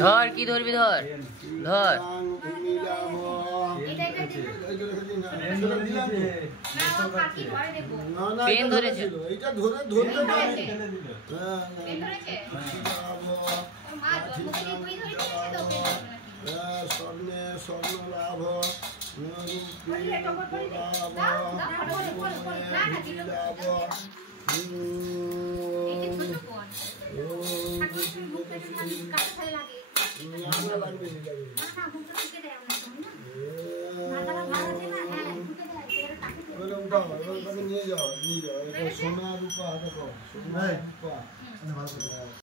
ধর কি ধরবি ধর ধর পেন ধরেছে এটা ধরে ধরতে পারে স্বর্ণে স্বর্ণ লাভ নিয়ে যাও সোনা রূপা দেখো সোনা রূপা